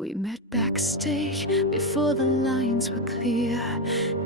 We met backstage before the lines were clear.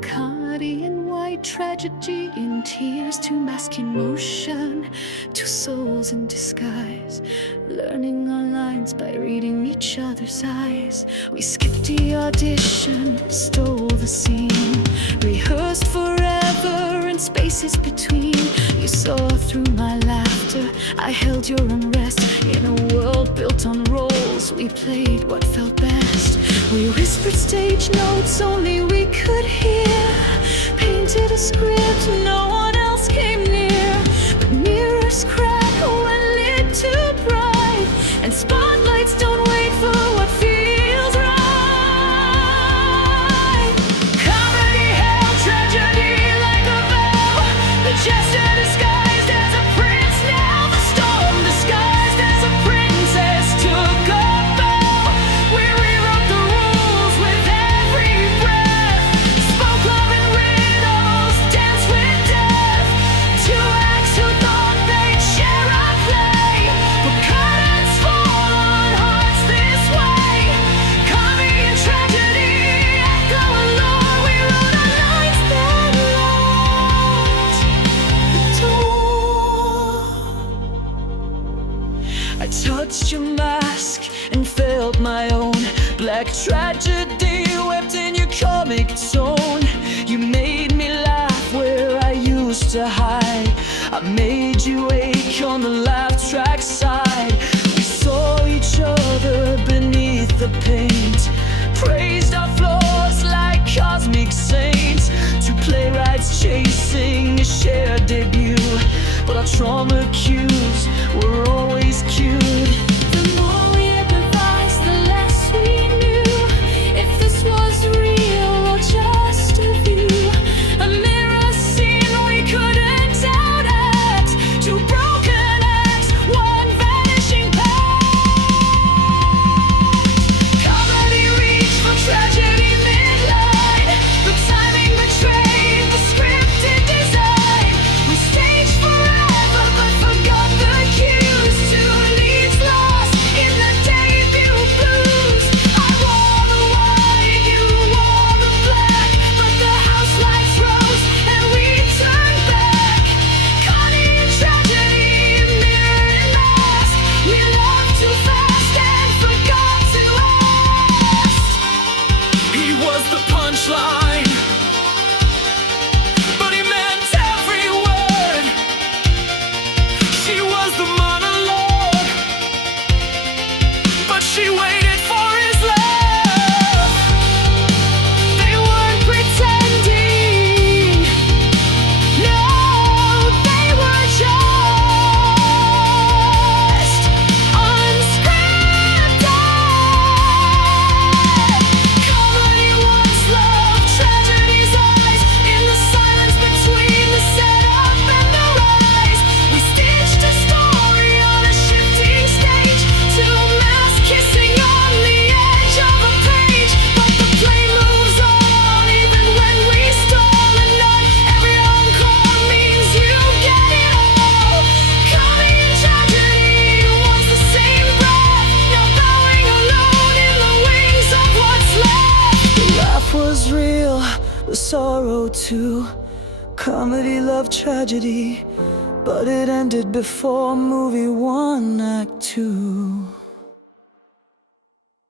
Comedy in white, tragedy in tears. To mask emotion, two souls in disguise, learning our lines by reading each other's eyes. We skipped the audition, stole the scene, rehearsed forever in spaces between. You saw through my laughter, I held your unrest. In a world built on roles, we played what felt best. We whispered stage notes only we could hear, painted a script no one else came near. But mirrors crack when lit too bright, and spotlights don't wait for what feels right. Comedy held tragedy like a vow, the jester disguised as a prince. Now the storm disguised as a princess took a bow. We rewrote the rules with every breath, spoke love in riddles, danced with death. Two acts who thought they'd share a play, but curtains fall on hearts this way. Comedy and tragedy echo alone. We wrote our lines that locked the door. I touched your mask and felt my own black tragedy wept in your comic tone. You made me laugh where I used to hide. I made you ache on the laugh track side. We saw each other beneath the paint, praised our flaws like cosmic saints. Two playwrights chasing a shared debut, but our trauma cues were always cued. The more we improvised, the less we knew if this was real or just a view. A mirror scene we couldn't doubt at, two broken acts, one vanishing pact. Comedy reached for tragedy midline, the timing betrayed the scripted design. We staged forever but forgot the cues, two leads lost in the debut blues. I wore the white, you wore the black, but the house lights rose and we turned back. Connie and tragedy, mirror and mask, we loved too fast and forgot to ask. He was the punchline, but he meant every word. She was the monologue, but she waited for his love. They weren't pretending, no, they were just unscripted. Comedy once loved tragedy's eyes, in the silence between the setup and the rise. We stitched a story on a shifting stage, two masks kissing on the edge of a page. But the play moves on even when we stall, and not every encore means you get it all. Comedy and tragedy wants the same breath, now bowing alone in the wings of what's left. The laugh was real, the sorrow too. Comedy loved tragedy, but it ended before movie 1 act 2.